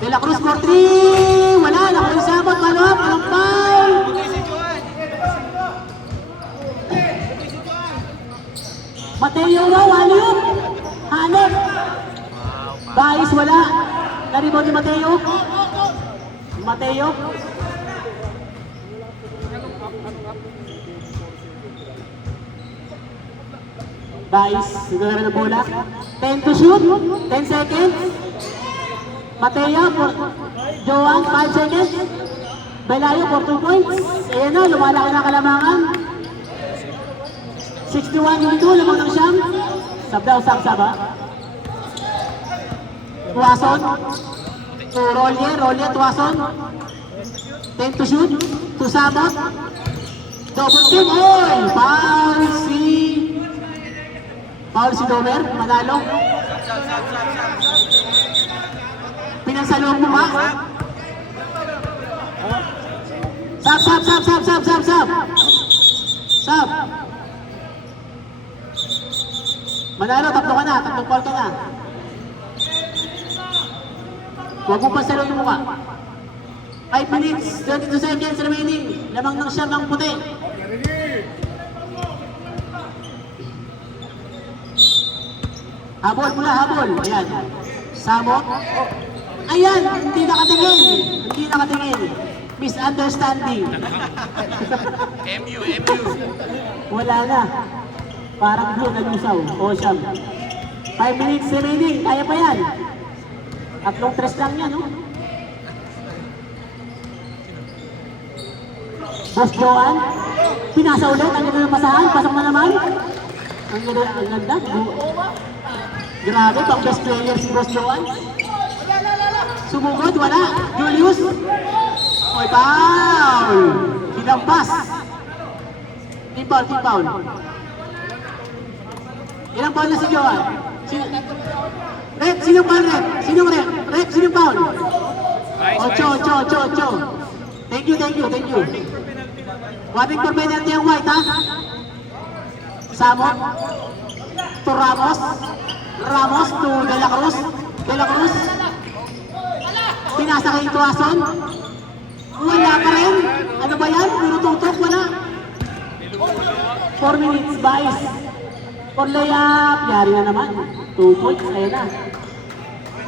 De La Cruz for 3. Wala, nakarisabot. Malap, walang foul. Mateo raw, ano yun? Hanep. Bais, wala. Naribon ni Mateo. Mateo. Bais, siguro na bola. 10 to shoot. 10 seconds. Mateo for Joan, 5 seconds. Belayo for 2 points. Ayan na, lumalaki na kalamangan. 61-22, lamang ng siyam. Sabdaw, sab-saba. Tuwason. Rolye, Tuwason. 10 to shoot. To Samot. Double team. Oy! Foul si Domer. Manalo. Pinansalong mo ba? Sab. Manalo, tatlo ka na. Tatlong foul ka na. Huwag mo pansalong mo mukha. 5 minutes, 22 seconds remaining. Lamang ng siyam ng puti. Habol mula, habol. Ayan. Samot. Ayan, hindi nakatingin. Misunderstanding. MU. Wala na. Parang blue na lusaw. O siyam. 5 minutes remaining. Kaya pa yan. Tatlong tres lang yan, no? Boss Joan. Pinasa ulit. Ang ganda ng pasahan. Pasok na naman. Ang ganda. Grabe, pang best player si Boss Joan. Sumugod, wala. Julius. Oy, foul. Hinampas. Team foul. Ilang foul na si Joan? Rep, sinong foul, Rep? Sinong foul? Ocho. Thank you. Warning for penalty ang white, ha? Samot. To Ramos to De La Cruz. Pinasa kay Tuwason. Wala pa rin. Ano ba yan? Puro tutok, wala. 4 minutes, Bais. For layup, yari na naman. 2 points, ayan na.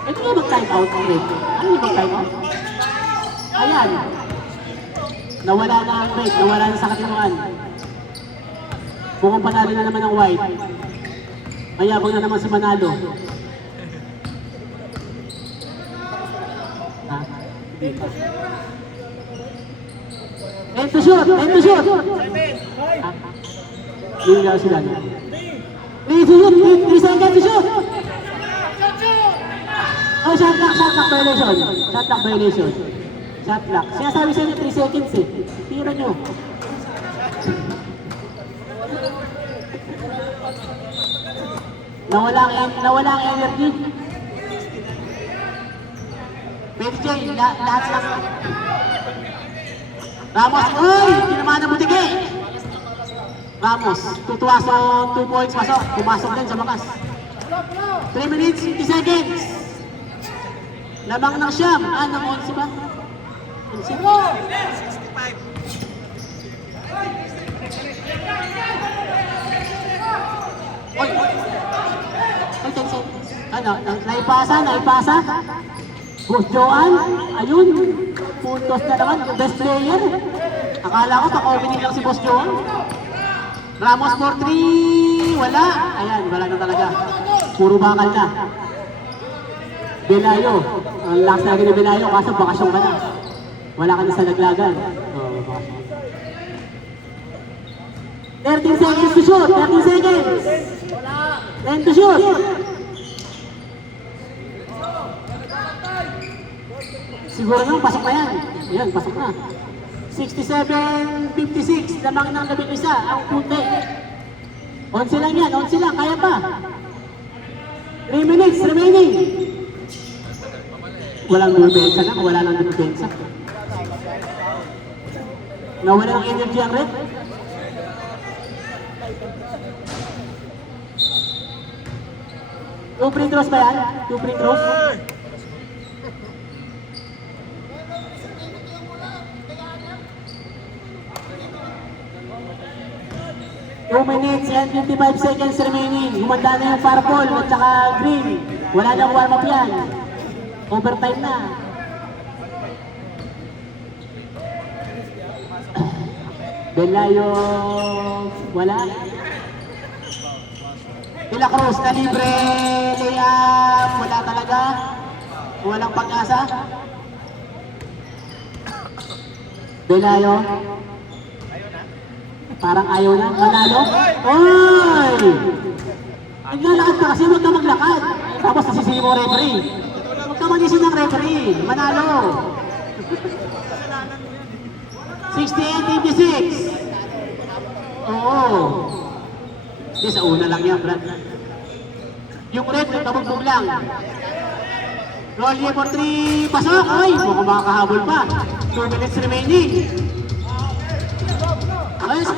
Ito yung mag-time out, Fred. Ano yung mag-time out? Ayan. Nawala na ang break, nawala na sa katinuan. Mukhang panalo na naman ang white. Mayabang na naman si Manalo. Ha? Hindi pa. End to shoot! Ha? Hindi nga sila. 3 seconds to shoot! Oh, shot lock violation. Shot lock. Sinasabi sa inyo 3 seconds eh. Tira nyo. Nawala ang energy. Pwede Jay, lahat lang. Ramos, oy! Tinamaan ng butike. Ramos, Tuwason, 2 points, pasok. Pumasok din sa bakas. 3 minutes, 50 seconds. Lamang ng siyam. Ng 11 ba? 11? 65. Oy! Oy, 10 seconds. Naipasa. Boss Joan, ayun. Puntos na naman, best player. Akala ko pa-opening lang si Boss Joel. Ramos for 3. Wala. Ayan, wala na talaga. Puro bakal na. Belayo. Ang last na ni Belayo, kaso bakasyon ka na. Wala ka na sa naglagan. Oh, bakasyon. 13 seconds to shoot. 13 seconds. 10 to shoot. Siguro naman, pasok na yan. Ayan, pasok na. 67-56. Lamang ng 11 ang punti. 11 lang yan. 11 lang. Kaya pa. 3 minutes remaining. Walang depensa na. Wala lang depensa. Nawala ng energy ang red. Two free throws ba yan? Two free throws? Two minutes and 55 seconds remaining. Gumanda na yung purple at saka green. Wala nang warm up yan. Overtime na. Belayo, wala. De La Cruz na libre, layup, wala talaga. Walang pag-asa. Belayo. Parang ayaw na. Manalo. Oy! Naglalakad ka kasi, huwag ka maglakad. Tapos nasisili mo referee. Huwag ka mag-isip ng referee. Manalo. 68-56. Oo. Hindi, sa una lang yan, Brad. Yung red, nagkabugbog lang. Rolly for 3. Pasok! Ay, mukhang makakahabol pa. 2 minutes remaining. Ayos.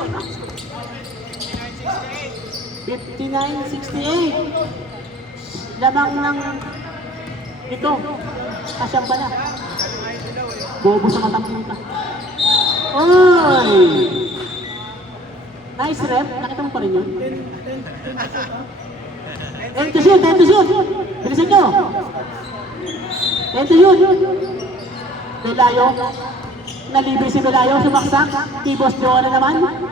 59-68. Lamang ng ito. Kasyang pala. Bobo sa matang puta. Oy! Nice rep. Nakita mo pa rin yun? 10 to shoot! 10 to shoot! Bilisan nyo! 10 to shoot! Belayo. Nalibre si Belayo. Sumaksak. T-Boss Joa na naman.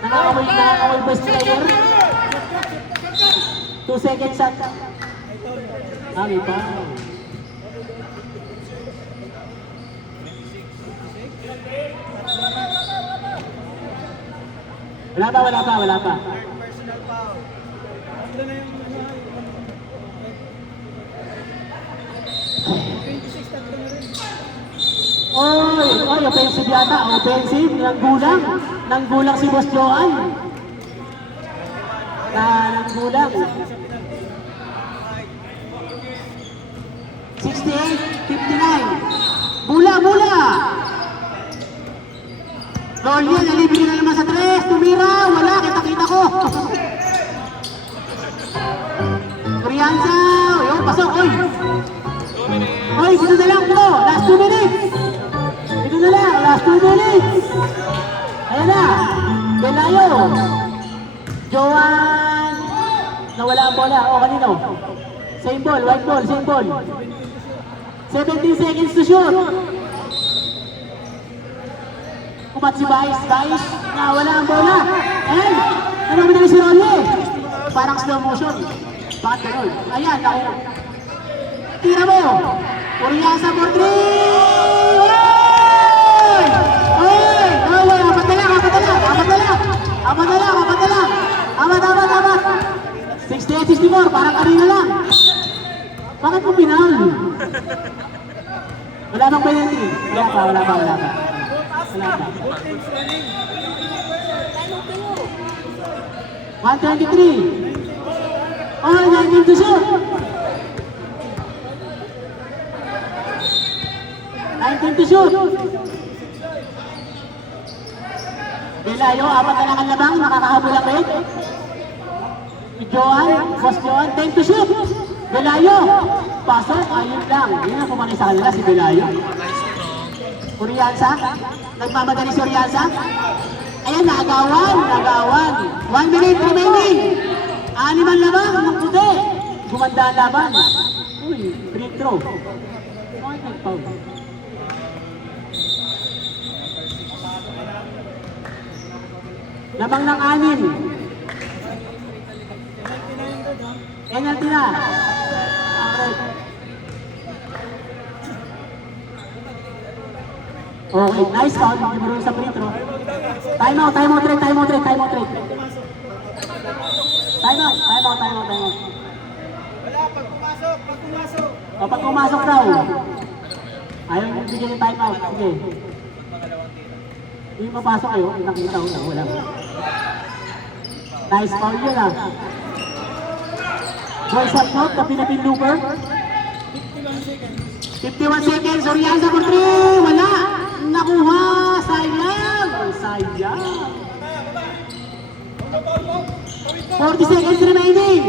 Nakakaway best player. 2 seconds at... May pa. Wala pa. Personal foul. Ando na yung 26 tatlo na rin. Oy, offensive yata. Offensive. Nanggulang si Boss Joan. Nanggulang. 68-59. Bula! Rolly, nalibre na naman sa 3. Tumira! Wala! Kita-kita ko! Priyansa! Ayun, pasok! Oy! Oy, dito na lang ito! Last 2 minutes! Dito na lang! Last 2 minutes! Ayan na! Belayo! Joan! Nawala ang bola. O, kanino? Same ball, white ball, same ball. 17 seconds to shoot! Kumat si Vice, nawala ang bola. Ayan, nanumina si Rolly. Parang slow motion. Bakit ganun? Ayan, ako. Tira mo. Uriasa for 3. Oy! Apat na lang. Apat. 68-64, parang kanina lang. Bakit mo pinal? Wala bang penalty? Wala pa. 123. Oh, 19 to shoot. 19 to shoot. Belayo, apat na lang ang labang, nakakahabol ang red. Boss Joan, 10 to shoot. Belayo, pasok, ayun lang. Yun ang pumanay sa kanila, si Belayo. Uriansa, nagmamadali si Uriansa. Ayan, nagawan. 1 minute remaining. 6 ang labang ng puti. Gumanda ang laban. Uy, free throw. Bakit nag-foul? Lamang ng 6. Penalty na. Okay. Okay, nice foul. Hindi mo rin sa free throw. Time out, time out, time out, time out. Time out. Wala, pag pumasok. O, pag pumasok daw. Ayaw yung bigyan ng time out. Sige. Hindi mapasok kayo. Nakita ko na. Wala. Nice foul yun ah. Boys up note, the Philippine Looper. 51 seconds. Oriasa for 3. Wala. Nakuha. Sayang. 40 seconds remaining.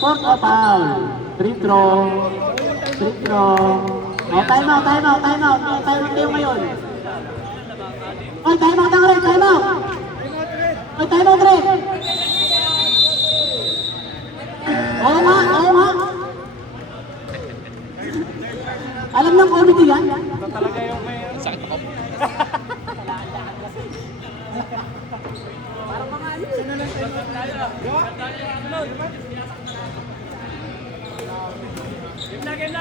Fourth foul. Free throw. Oh, time out. Time out kayo ngayon. Oh, time out ang red. Time out. Oo nga. Alam ng committee yan? Sakit ako. Game na.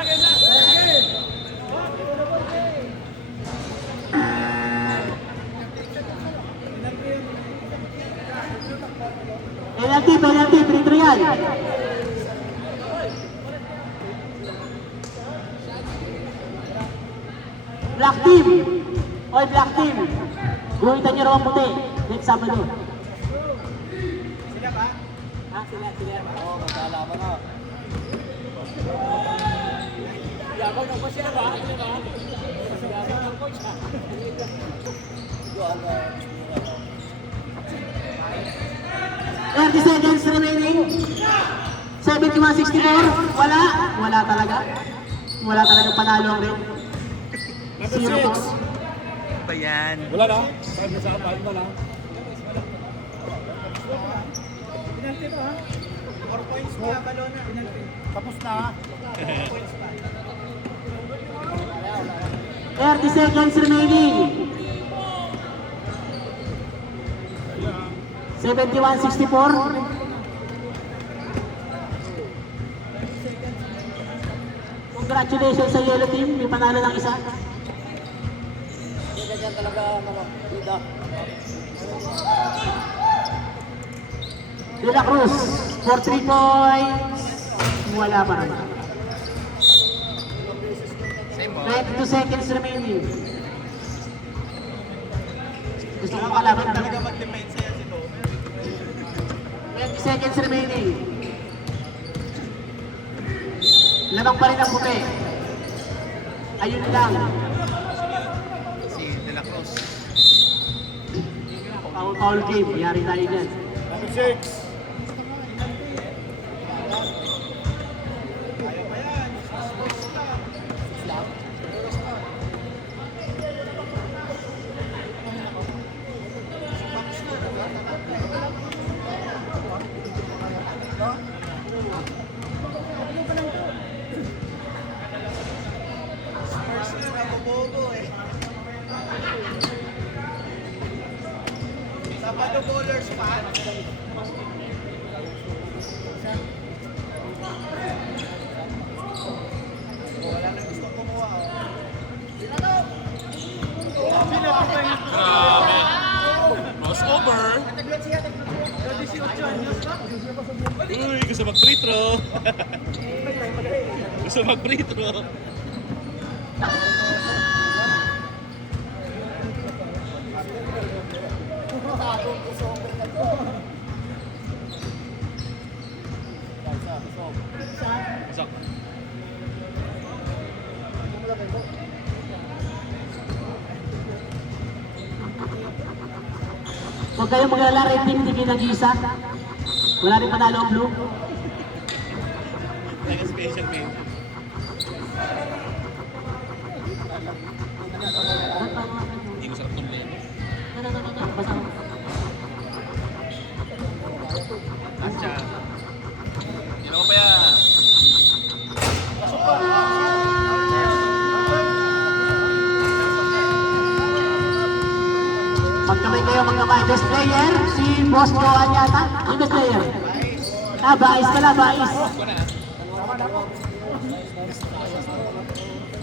Penalty, free throw yan. Black team. Oy, black team. Guhitan niyo raw ang puti. Next Sabado. Sila ba? Ha, sila. Oo, magkalaban na. Yabang ng coach sila ba? Yabang ng coach ha? 30 seconds remaining. 71-64. Wala talaga. Wala talaga panalo ang red. 0 points. Ba yan? Wala na. Tara na sa kapal mo na. Penalty to ha? 4 points pa, Balona. Penalty. Tapos na. 4 points pa. 30 seconds remaining. 71-64. Congratulations sa yellow team. May panalo ng isa. Hindi ka dyan talaga, bida. De La Cruz for 3 points. Wala pa rin. Same mo. 22 seconds remaining. Gusto kong kalaban talaga mag-depensa yan si Tome. 20 seconds remaining. Lamang pa rin ang puti. Ayun lang. Si De La Cruz. Foul game. Yari tayo dyan. Number 6. Sabado bowlers pa. Wala nang gusto kumuha. Grabe. Crossover. Uy, gusto mag-free throw. Gusto mag-free throw. Sak. Huwag kayong maglala, red team, hindi nag-isa. Wala rin panalo ang blue. Like a special meal. Hindi ko sarap tumli. Basta. Asya. Hindi naman pa yan. Magkamay kayo mga kamay. Best player, si Boss Johan yata. Ang best player. Bais pala, Bais.